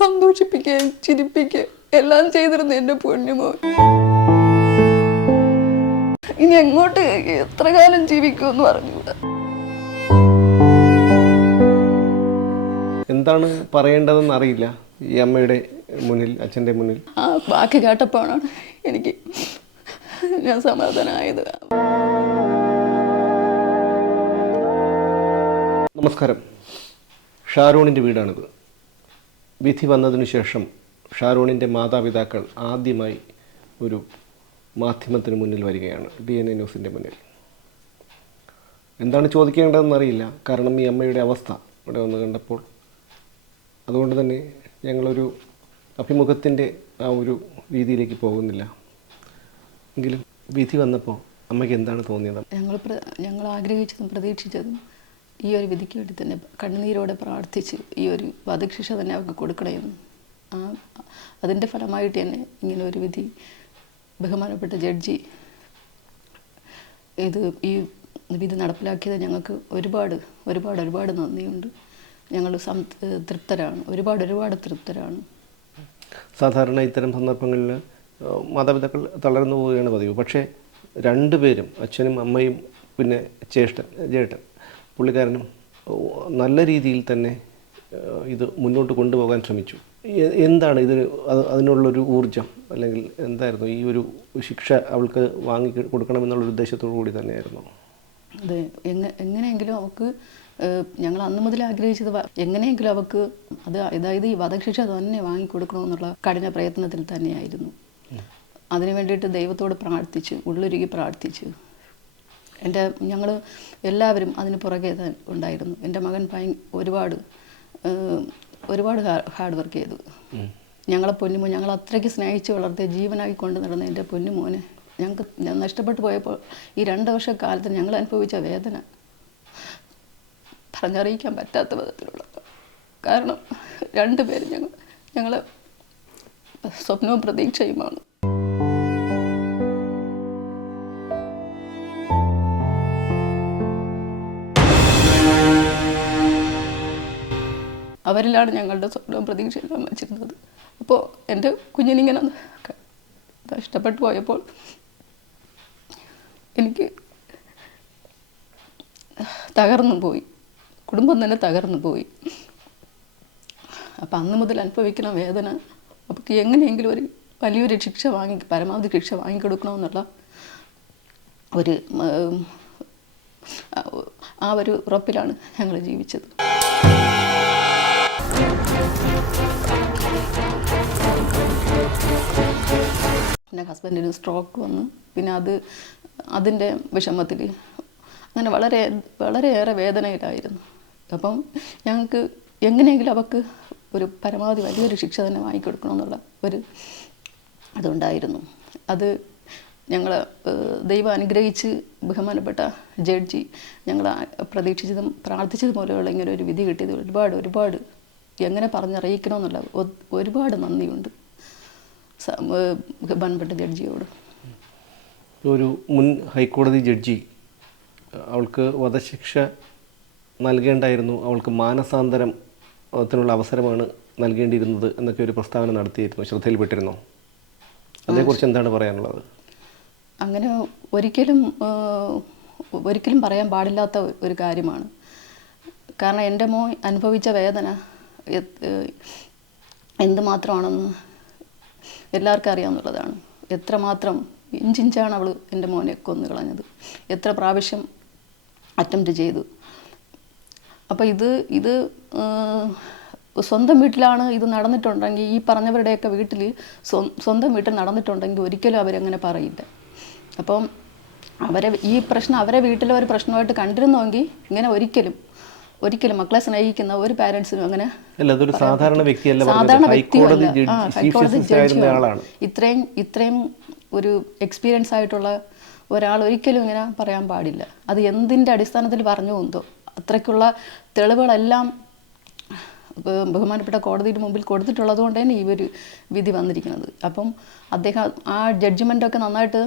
സന്തോഷിപ്പിക്കുകയും ചിരിപ്പിക്കുകയും എല്ലാം ചെയ്തിരുന്നു എൻ്റെ പൊന്നുമോൻ. ഇനി എങ്ങോട്ട് എത്ര കാലം ജീവിക്കുമെന്ന് പറഞ്ഞുകൂടാ. എന്താണ് പറയേണ്ടതെന്ന് അറിയില്ല ഈ അമ്മയുടെ മുന്നിൽ, അച്ഛൻ്റെ മുന്നിൽ. ആ ബാക്കി കേട്ടപ്പോഴാണ് എനിക്ക് ഞാൻ സമാധാനമായത്. നമസ്കാരം. ഷാരോണിൻ്റെ വീടാണിത്. വിധി വന്നതിനു ശേഷം ഷാരോണിൻ്റെ മാതാപിതാക്കൾ ആദ്യമായി ഒരു മാധ്യമത്തിന് മുന്നിൽ വരികയാണ്, DNA ന്യൂസിൻ്റെ മുന്നിൽ. എന്താണ് ചോദിക്കേണ്ടതെന്നറിയില്ല, കാരണം ഈ അമ്മയുടെ അവസ്ഥ ഇവിടെ വന്ന് കണ്ടപ്പോൾ. അതുകൊണ്ട് തന്നെ ഞങ്ങളൊരു അഭിമുഖത്തിൻ്റെ ആ ഒരു രീതിയിലേക്ക് പോകുന്നില്ല. എങ്കിലും വിധി വന്നപ്പോൾ അമ്മയ്ക്ക് എന്താണ് തോന്നിയത്? ഞങ്ങൾ ആഗ്രഹിച്ചതും പ്രതീക്ഷിച്ചതും ഈ ഒരു വിധിക്ക് വേണ്ടി തന്നെ കണ്ണുനീരോടെ പ്രാർത്ഥിച്ച് ഈ ഒരു വധശിക്ഷ തന്നെ അവർക്ക് കൊടുക്കണമെന്ന്. അതിൻ്റെ ഫലമായിട്ട് തന്നെ ഇങ്ങനെ ഒരു വിധി ബഹുമാനപ്പെട്ട ജഡ്ജി ഈ വിധി നടപ്പിലാക്കിയത് ഞങ്ങൾക്ക് ഒരുപാട് ഒരുപാട് ഒരുപാട് നന്ദിയുണ്ട്. ഞങ്ങൾ തൃപ്തരാണ്, ഒരുപാട് തൃപ്തരാണ്. സാധാരണ ഇത്തരം സന്ദർഭങ്ങളിൽ മാതാപിതാക്കൾ തളർന്നു പോവുകയാണ് പതിവ്. പക്ഷേ രണ്ടുപേരും, അച്ഛനും അമ്മയും പിന്നെ ജേട്ടൻ പുള്ളിക്കാരനും നല്ല രീതിയിൽ തന്നെ ഇത് മുന്നോട്ട് കൊണ്ടുപോകാൻ ശ്രമിച്ചു. എന്താണ് അതിനുള്ളൊരു ഊർജം, അല്ലെങ്കിൽ എന്തായിരുന്നു ഈ ഒരു ശിക്ഷ അവൾക്ക് വാങ്ങി കൊടുക്കണമെന്നുള്ളൊരു ഉദ്ദേശത്തോടു കൂടി തന്നെയായിരുന്നു? അതെ, എങ്ങനെയെങ്കിലും അവൾക്ക്, ഞങ്ങൾ അന്ന് മുതൽ ആഗ്രഹിച്ചത് എങ്ങനെയെങ്കിലും അവൾക്ക് അതായത് ഈ വധശിക്ഷ തന്നെ വാങ്ങിക്കൊടുക്കണമെന്നുള്ള കഠിന പ്രയത്നത്തിൽ തന്നെയായിരുന്നു. അതിനു വേണ്ടിയിട്ട് ദൈവത്തോട് പ്രാർത്ഥിച്ചു, ഉള്ളുരുകി പ്രാർത്ഥിച്ചു. ഞങ്ങൾ എല്ലാവരും അതിന് പുറകെ ഉണ്ടായിരുന്നു. എൻ്റെ മകൻ ഒരുപാട് ഹാർഡ് വർക്ക് ചെയ്തു. ഞങ്ങളെ പൊന്നുമോൻ, ഞങ്ങൾ അത്രയ്ക്ക് സ്നേഹിച്ച് വളർത്തിയ, ജീവനായി കൊണ്ട് നടന്ന എൻ്റെ പൊന്നുമോനെ ഞങ്ങൾക്ക് നഷ്ടപ്പെട്ടു പോയപ്പോൾ ഈ 2 വർഷക്കാലത്തിന് ഞങ്ങൾ അനുഭവിച്ച വേദന പറഞ്ഞറിയിക്കാൻ പറ്റാത്ത വിധത്തിലുള്ള. കാരണം 2 പേരും ഞങ്ങൾ സ്വപ്നവും പ്രതീക്ഷയുമാണ്. അവരിലാണ് ഞങ്ങളുടെ സ്വപ്നവും പ്രതീക്ഷയെല്ലാം വച്ചിരുന്നത്. അപ്പോൾ എൻ്റെ കുഞ്ഞിനിങ്ങനെ നഷ്ടപ്പെട്ടു പോയപ്പോൾ എനിക്ക് തകർന്നു പോയി, കുടുംബം തന്നെ തകർന്നു പോയി. അപ്പം അന്ന് മുതൽ അനുഭവിക്കുന്ന വേദന അവർക്ക് എങ്ങനെയെങ്കിലും ഒരു വലിയൊരു ശിക്ഷ പരമാവധി ശിക്ഷ വാങ്ങിക്കൊടുക്കണമെന്നുള്ള ഒരു ഉറപ്പിലാണ് ഞങ്ങൾ ജീവിച്ചത്. പിന്നെ ഹസ്ബൻഡിന് സ്ട്രോക്ക് വന്നു. പിന്നെ അതിൻ്റെ വിഷമത്തിൽ അങ്ങനെ വളരെയേറെ വേദനയിലായിരുന്നു. അപ്പം ഞങ്ങൾക്ക് എങ്ങനെയെങ്കിലും അവർക്ക് ഒരു പരമാവധി വലിയൊരു ശിക്ഷ തന്നെ വാങ്ങിക്കൊടുക്കണമെന്നുള്ള അതുണ്ടായിരുന്നു. അത് ഞങ്ങൾ ദൈവം അനുഗ്രഹിച്ച് ബഹുമാനപ്പെട്ട ജഡ്ജി ഞങ്ങൾ പ്രതീക്ഷിച്ചതും പ്രാർത്ഥിച്ചതും പോലെയുള്ള ഇങ്ങനെ ഒരു വിധി കിട്ടിയത് ഒരുപാട് എങ്ങനെ പറഞ്ഞറിയിക്കണമെന്നുള്ള ഒരുപാട് നന്ദിയുണ്ട് ബഹുമാനപ്പെട്ട ജഡ്ജിയോട്. ഒരു മുൻ ഹൈക്കോടതി ജഡ്ജി അവൾക്ക് വധശിക്ഷ നൽകേണ്ടായിരുന്നു, അവൾക്ക് മാനസാന്തരത്തിനുള്ള അവസരമാണ് നൽകേണ്ടിയിരുന്നത് എന്നൊക്കെ ഒരു പ്രസ്താവന നടത്തിയിരുന്നു. ശ്രദ്ധയിൽപ്പെട്ടിരുന്നോ? അതേക്കുറിച്ച് എന്താണ് പറയാനുള്ളത്? അങ്ങനെ ഒരിക്കലും പറയാൻ പാടില്ലാത്ത ഒരു കാര്യമാണ്. കാരണം എൻ്റെ മോൻ അനുഭവിച്ച വേദന എന്തുമാത്രമാണെന്ന് എല്ലാവർക്കും അറിയാമെന്നുള്ളതാണ്. എത്രമാത്രം ഇഞ്ചിഞ്ചാണ് അവൾ എൻ്റെ മോനെ കൊന്നു കളഞ്ഞത്, എത്ര പ്രാവശ്യം അറ്റംപ്റ്റ് ചെയ്തു. അപ്പോൾ ഇത് സ്വന്തം വീട്ടിലാണ് ഇത് നടന്നിട്ടുണ്ടെങ്കിൽ, ഈ പറഞ്ഞവരുടെയൊക്കെ വീട്ടിൽ സ്വന്തം വീട്ടിൽ നടന്നിട്ടുണ്ടെങ്കിൽ ഒരിക്കലും അവരങ്ങനെ പറയില്ല. അപ്പം ഈ പ്രശ്നം അവരെ വീട്ടിലെ ഒരു പ്രശ്നമായിട്ട് കണ്ടിരുന്നുവെങ്കിൽ ഇങ്ങനെ ഒരിക്കലും മക്കളെ സ്നേഹിക്കുന്ന ഒരു പാരൻസിനും അങ്ങനെ സാധാരണ വ്യക്തിയല്ല, ഹൈക്കോടതി ജഡ്ജിയാണ്. ഇത്രയും ഒരു എക്സ്പീരിയൻസ് ആയിട്ടുള്ള ഒരാൾ ഒരിക്കലും ഇങ്ങനെ പറയാൻ പാടില്ല. അത് എന്തിൻ്റെ അടിസ്ഥാനത്തിൽ പറഞ്ഞു എന്തോ, അത്രയ്ക്കുള്ള തെളിവുകളെല്ലാം ബഹുമാനപ്പെട്ട കോടതിയുടെ മുമ്പിൽ കൊടുത്തിട്ടുള്ളത് കൊണ്ട് തന്നെ ഈ ഒരു വിധി വന്നിരിക്കുന്നത്. അപ്പം അദ്ദേഹം ആ ജഡ്ജ്മെൻ്റൊക്കെ നന്നായിട്ട്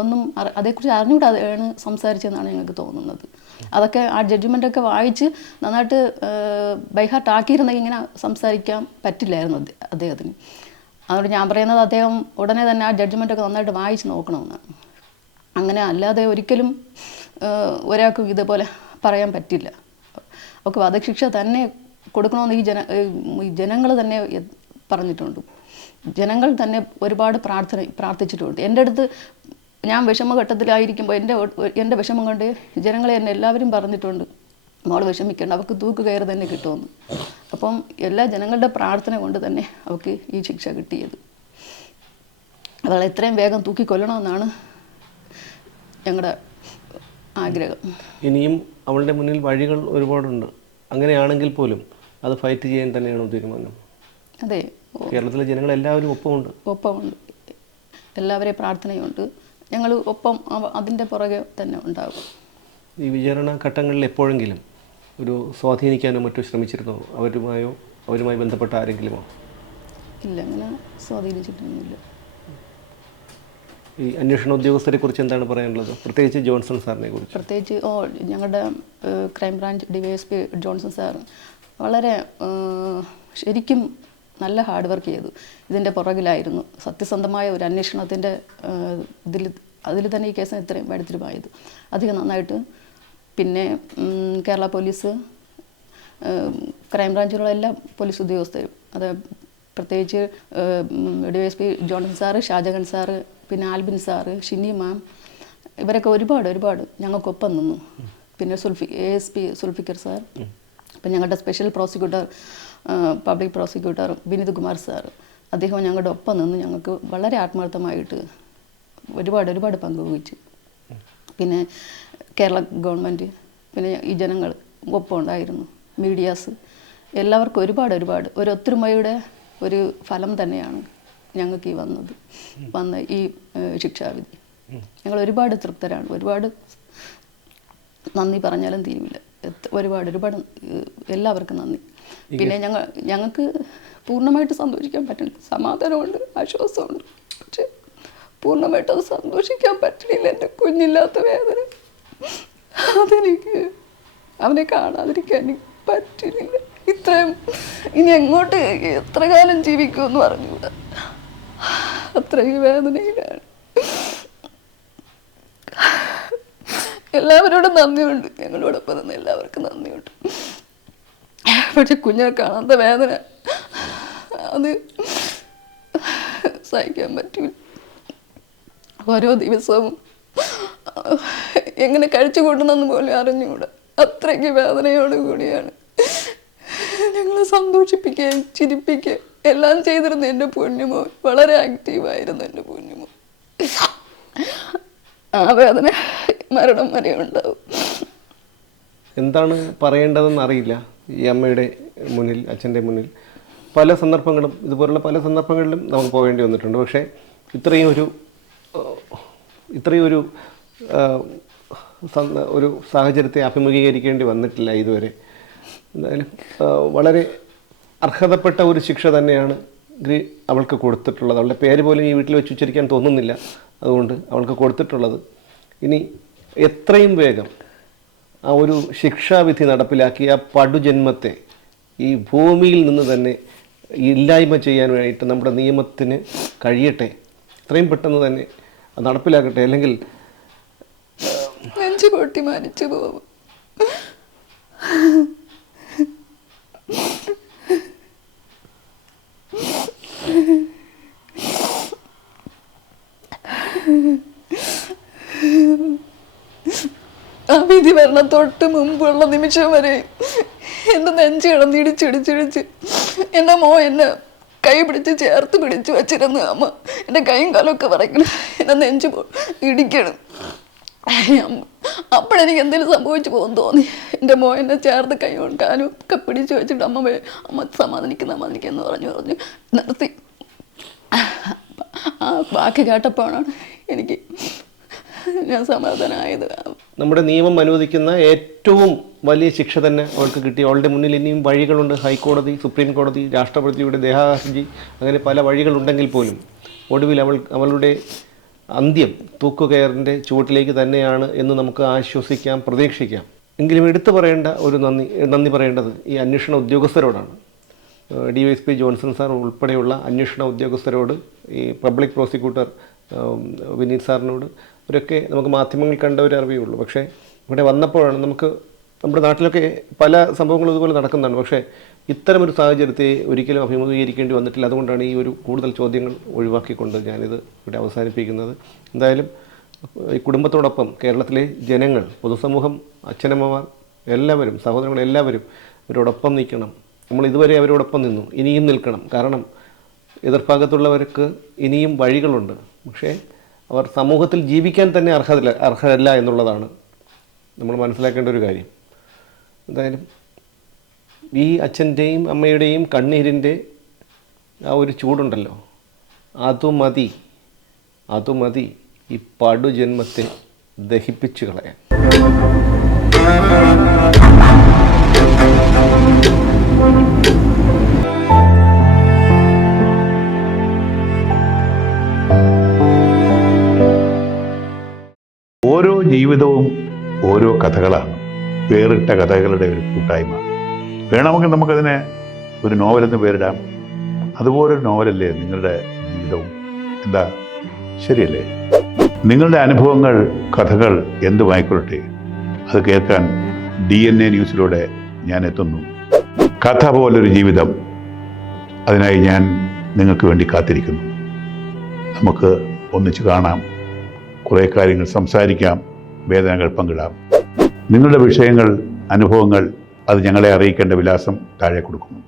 ഒന്നും അതേക്കുറിച്ച് അറിഞ്ഞുകൂടാതെയാണ് സംസാരിച്ചതെന്നാണ് ഞങ്ങൾക്ക് തോന്നുന്നത്. അതൊക്കെ ആ ജഡ്ജ്മെൻ്റൊക്കെ വായിച്ച് നന്നായിട്ട് ബൈഹാർട്ട് ആക്കിയിരുന്നെങ്കിൽ ഇങ്ങനെ സംസാരിക്കാൻ പറ്റില്ലായിരുന്നു അദ്ദേഹത്തിന്. അതുകൊണ്ട് ഞാൻ പറയുന്നത് അദ്ദേഹം ഉടനെ തന്നെ ആ ജഡ്ജ്മെൻ്റൊക്കെ നന്നായിട്ട് വായിച്ച് നോക്കണമെന്നാണ്. അങ്ങനെ അല്ലാതെ ഒരിക്കലും ഒരാൾക്കും ഇതേപോലെ പറയാൻ പറ്റില്ല. ഒക്കെ വധശിക്ഷ തന്നെ കൊടുക്കണമെന്ന് ഈ ജനങ്ങൾ തന്നെ പറഞ്ഞിട്ടുണ്ട്. ജനങ്ങൾ തന്നെ ഒരുപാട് പ്രാർത്ഥിച്ചിട്ടുണ്ട്. എൻ്റെ അടുത്ത് ഞാൻ വിഷമഘട്ടത്തിലായിരിക്കുമ്പോൾ എൻ്റെ വിഷമം കൊണ്ട് ജനങ്ങളെ എന്നെ എല്ലാവരും പറഞ്ഞിട്ടുണ്ട്, മോൾ വിഷമിക്കേണ്ട, അവൾക്ക് തൂക്ക് കയറി തന്നെ കിട്ടുമെന്ന്. അപ്പം എല്ലാ ജനങ്ങളുടെ പ്രാർത്ഥന കൊണ്ട് തന്നെ അവൾക്ക് ഈ ശിക്ഷ കിട്ടിയത്. അവളെ എത്രയും വേഗം തൂക്കിക്കൊല്ലണമെന്നാണ് ഞങ്ങളുടെ ആഗ്രഹം. ഇനിയും അവളുടെ മുന്നിൽ വഴികൾ ഒരുപാടുണ്ട്. അങ്ങനെയാണെങ്കിൽ പോലും അത് ഫൈറ്റ് ചെയ്യാൻ തന്നെയാണോ തീരുമാനം? അതെ, കേരളത്തിലെ ജനങ്ങളെല്ലാവരും ഒപ്പമുണ്ട്. എല്ലാവരെയും പ്രാർത്ഥനയുണ്ട്. ഞങ്ങൾ ഒപ്പം അതിൻ്റെ പുറകെ തന്നെ ഉണ്ടാകും. ഈ വിചാരണ ഘട്ടങ്ങളിൽ എപ്പോഴെങ്കിലും ഒരു സ്വാധീനിക്കാനോ മറ്റോ ശ്രമിച്ചിരുന്നോ? അവരുമായി ബന്ധപ്പെട്ട ആരെങ്കിലുമോ? ഇല്ല, അങ്ങനെ സ്വാധീനിച്ചിട്ടൊന്നുമില്ല. ഈ അന്വേഷണ ഉദ്യോഗസ്ഥരെ കുറിച്ച് എന്താണ് പറയാനുള്ളത്, പ്രത്യേകിച്ച് ജോൺസൺ സാറിനെ കുറിച്ച്? പ്രത്യേകിച്ച് ഞങ്ങളുടെ ക്രൈംബ്രാഞ്ച് DYSP ജോൺസൺ സാർ വളരെ ശരിക്കും നല്ല ഹാർഡ് വർക്ക് ചെയ്തു. ഇതിൻ്റെ പുറകിലായിരുന്നു. സത്യസന്ധമായ ഒരു അന്വേഷണത്തിൻ്റെ അതിൽ തന്നെ ഈ കേസിന് ഇത്രയും വഴിത്തിരിവായത് അധികം നന്നായിട്ട്. പിന്നെ കേരള പോലീസ്, ക്രൈംബ്രാഞ്ചിലുള്ള എല്ലാ പോലീസ് ഉദ്യോഗസ്ഥരും, അത് പ്രത്യേകിച്ച് DYSP Johnson sir, Shajahan sir, പിന്നെ ആൽബിൻ സാറ്, ഷിനി മാം, ഇവരൊക്കെ ഒരുപാട് ഞങ്ങൾക്കൊപ്പം നിന്നു. പിന്നെ ASP സുൽഫിക്കർ സാർ, പിന്നെ ഞങ്ങളുടെ special prosecutor, public prosecutor Vineeth Kumar sir, അദ്ദേഹം ഞങ്ങളുടെ ഒപ്പം നിന്ന് ഞങ്ങൾക്ക് വളരെ ആത്മാർത്ഥമായിട്ട് ഒരുപാട് പങ്കുവഹിച്ചു. പിന്നെ കേരള ഗവൺമെൻറ്, പിന്നെ ഈ ജനങ്ങൾ ഒപ്പം ഉണ്ടായിരുന്നു, മീഡിയാസ്, എല്ലാവർക്കും ഒരുപാട് ഒരു ഒത്തൊരുമയുടെ ഒരു ഫലം തന്നെയാണ് ഞങ്ങൾക്ക് വന്ന ഈ ശിക്ഷാവിധി. ഞങ്ങൾ ഒരുപാട് തൃപ്തരാണ്. ഒരുപാട് നന്ദി പറഞ്ഞാലും തീരുമില്ല. ഒരുപാട് എല്ലാവർക്കും നന്ദി. പിന്നെ ഞങ്ങൾക്ക് പൂർണ്ണമായിട്ട് സന്തോഷിക്കാൻ പറ്റുന്നില്ല. സമാധാനമുണ്ട്, ആശ്വാസമുണ്ട്, പക്ഷെ പൂർണ്ണമായിട്ട് അത് സന്തോഷിക്കാൻ പറ്റണില്ല. എൻ്റെ കുഞ്ഞില്ലാത്ത വേദന, അതെനിക്ക് അവനെ കാണാതിരിക്കാൻ എനിക്ക് പറ്റുന്നില്ല. ഇനി എങ്ങോട്ട് എത്ര കാലം ജീവിക്കുമെന്ന് പറഞ്ഞുകൂടാ, അത്രയും വേദനയിലാണ്. എല്ലാവരോടും നന്ദിയുണ്ട്, ഞങ്ങളോടൊപ്പം നിന്ന് എല്ലാവർക്കും നന്ദിയുണ്ട്. പക്ഷെ കുഞ്ഞിനെ കാണാത്ത വേദന അത് സഹിക്കാൻ പറ്റൂല. ഓരോ ദിവസവും എങ്ങനെ കഴിച്ചു കൂട്ടണമെന്ന് പോലും അറിഞ്ഞുകൂടാ, അത്രയ്ക്ക് വേദനയോട് കൂടിയാണ് ഞങ്ങളെ സന്തോഷിപ്പിക്കുകയും ചിരിപ്പിക്കുകയും എല്ലാം ചെയ്തിരുന്ന എൻ്റെ പൊന്നുമോ. വളരെ ആക്റ്റീവായിരുന്നു എൻ്റെ പൊന്നുമോ. ആ വേദന മരണം വരെ ഉണ്ടാവും. എന്താണ് പറയേണ്ടതെന്ന് അറിയില്ല ഈ അമ്മയുടെ മുന്നിൽ, അച്ഛൻ്റെ മുന്നിൽ. പല സന്ദർഭങ്ങളും, ഇതുപോലുള്ള പല സന്ദർഭങ്ങളിലും നമുക്ക് പോകേണ്ടി വന്നിട്ടുണ്ട്. പക്ഷേ ഇത്രയും ഒരു സാഹചര്യത്തെ അഭിമുഖീകരിക്കേണ്ടി വന്നിട്ടില്ല ഇതുവരെ. എന്തായാലും വളരെ അർഹതപ്പെട്ട ഒരു ശിക്ഷ തന്നെയാണ് അവൾക്ക് കൊടുത്തിട്ടുള്ളത്. അവളുടെ പേര് പോലും ഈ വീട്ടിൽ വെച്ച് ഉച്ചരിക്കാൻ തോന്നുന്നില്ല, അതുകൊണ്ട് അവൾക്ക് കൊടുത്തിട്ടുള്ളത്. ഇനി എത്രയും വേഗം ആ ഒരു ശിക്ഷാവിധി നടപ്പിലാക്കി ആ പടുജന്മത്തെ ഈ ഭൂമിയിൽ നിന്ന് തന്നെ ഇല്ലായ്മ ചെയ്യാനായിട്ട് നമ്മുടെ നിയമത്തിന് കഴിയട്ടെ. എത്രയും പെട്ടെന്ന് തന്നെ അത് നടപ്പിലാക്കട്ടെ, അല്ലെങ്കിൽ നെഞ്ചു പൊട്ടി മരിച്ചു പോകും. ആ വിധി വരണ തൊട്ട് മുമ്പുള്ള നിമിഷം വരെ എൻ്റെ നെഞ്ച് കിടന്നിടിച്ചിടിച്ചിടിച്ച് എൻ്റെ എന്നെ കൈ പിടിച്ച് ചേർത്ത് പിടിച്ച് വെച്ചിരുന്നു. അമ്മ എൻ്റെ കൈയും കാലമൊക്കെ പറയണം, എൻ്റെ നെഞ്ച് ഇടിക്കണം. അപ്പോഴെനിക്ക് എന്തെങ്കിലും സംഭവിച്ചു പോകുമെന്ന് തോന്നി. എൻ്റെ എന്നെ ചേർത്ത് കൈ കാലും ഒക്കെ പിടിച്ച് വെച്ചിട്ട് അമ്മ സമാധാനിക്കുന്നു പറഞ്ഞു നിർത്തി. ആ ബാക്കി കേട്ടപ്പോഴാണ് ഞാൻ സമാധാനമായത്. നമ്മുടെ നിയമം അനുവദിക്കുന്ന ഏറ്റവും വലിയ ശിക്ഷ തന്നെ അവൾക്ക് കിട്ടി. അവളുടെ മുന്നിൽ ഇനിയും വഴികളുണ്ട്. ഹൈക്കോടതി, സുപ്രീം കോടതി, രാഷ്ട്രപതിയുടെ ദേഹാഹർജി, അങ്ങനെ പല വഴികളുണ്ടെങ്കിൽ പോലും ഒടുവിൽ അവളുടെ അന്ത്യം തൂക്കുകയറിൻ്റെ ചുവട്ടിലേക്ക് തന്നെയാണ് എന്ന് നമുക്ക് ആശ്വസിക്കാം, പ്രതീക്ഷിക്കാം. എങ്കിലും എടുത്തു പറയേണ്ട ഒരു നന്ദി പറയേണ്ടത് ഈ അന്വേഷണ ഉദ്യോഗസ്ഥരോടാണ്. DYSP ജോൺസൺ സാർ ഉൾപ്പെടെയുള്ള അന്വേഷണ ഉദ്യോഗസ്ഥരോട്, ഈ പബ്ലിക് പ്രോസിക്യൂട്ടർ വിനീത് സാറിനോട്, ഇവരൊക്കെ നമുക്ക് മാധ്യമങ്ങൾ കണ്ട ഒരു അറിവേ ഉള്ളൂ. പക്ഷേ ഇവിടെ വന്നപ്പോഴാണ് നമ്മുടെ നാട്ടിലൊക്കെ പല സംഭവങ്ങളും ഇതുപോലെ നടക്കുന്നതാണ്. പക്ഷേ ഇത്തരമൊരു സാഹചര്യത്തെ ഒരിക്കലും അഭിമുഖീകരിക്കേണ്ടി വന്നിട്ടില്ല. അതുകൊണ്ടാണ് ഈ ഒരു കൂടുതൽ ചോദ്യങ്ങൾ ഒഴിവാക്കിക്കൊണ്ട് ഞാനിത് ഇവിടെ അവസാനിപ്പിക്കുന്നത്. എന്തായാലും ഈ കുടുംബത്തോടൊപ്പം കേരളത്തിലെ ജനങ്ങൾ, പൊതുസമൂഹം, അച്ഛനമ്മമാർ എല്ലാവരും, സഹോദരങ്ങൾ എല്ലാവരും ഇവരോടൊപ്പം നിൽക്കണം. നമ്മൾ ഇതുവരെ അവരോടൊപ്പം നിന്നു, ഇനിയും നിൽക്കണം. കാരണം എതിർഭാഗത്തുള്ളവർക്ക് ഇനിയും വഴികളുണ്ട്. പക്ഷേ അവർ സമൂഹത്തിൽ ജീവിക്കാൻ തന്നെ അർഹരല്ല എന്നുള്ളതാണ് നമ്മൾ മനസ്സിലാക്കേണ്ട ഒരു കാര്യം. എന്തായാലും ഈ അച്ഛൻ്റെയും അമ്മയുടെയും കണ്ണീരിൻ്റെ ആ ഒരു ചൂടുണ്ടല്ലോ, അതുമതി ഈ പടുജന്മത്തെ ദഹിപ്പിച്ചു കളയാൻ. ഓരോ ജീവിതവും ഓരോ കഥകളാണ്, വേറിട്ട കഥകളുടെ ഒരു കൂട്ടായ്മ. വേണമെങ്കിൽ നമുക്കതിനെ ഒരു നോവലെന്ന് പേരിടാം. അതുപോലൊരു നോവലല്ലേ നിങ്ങളുടെ ജീവിതവും? എന്താ, ശരിയല്ലേ? നിങ്ങളുടെ അനുഭവങ്ങൾ, കഥകൾ എന്തുമായിക്കൊള്ളട്ടെ, അത് കേൾക്കാൻ DNA ന്യൂസിലൂടെ ഞാൻ എത്തുന്നു. കഥ പോലൊരു ജീവിതം, അതിനായി ഞാൻ നിങ്ങൾക്ക് വേണ്ടി കാത്തിരിക്കുന്നു. നമുക്ക് ഒന്നിച്ച് കാണാം, കുറേ കാര്യങ്ങൾ സംസാരിക്കാം, വേദനകൾ പങ്കിടാം. നിങ്ങളുടെ വിഷയങ്ങൾ, അനുഭവങ്ങൾ അത് ഞങ്ങളെ അറിയിക്കേണ്ട വിലാസം താഴെ കൊടുക്കുന്നു.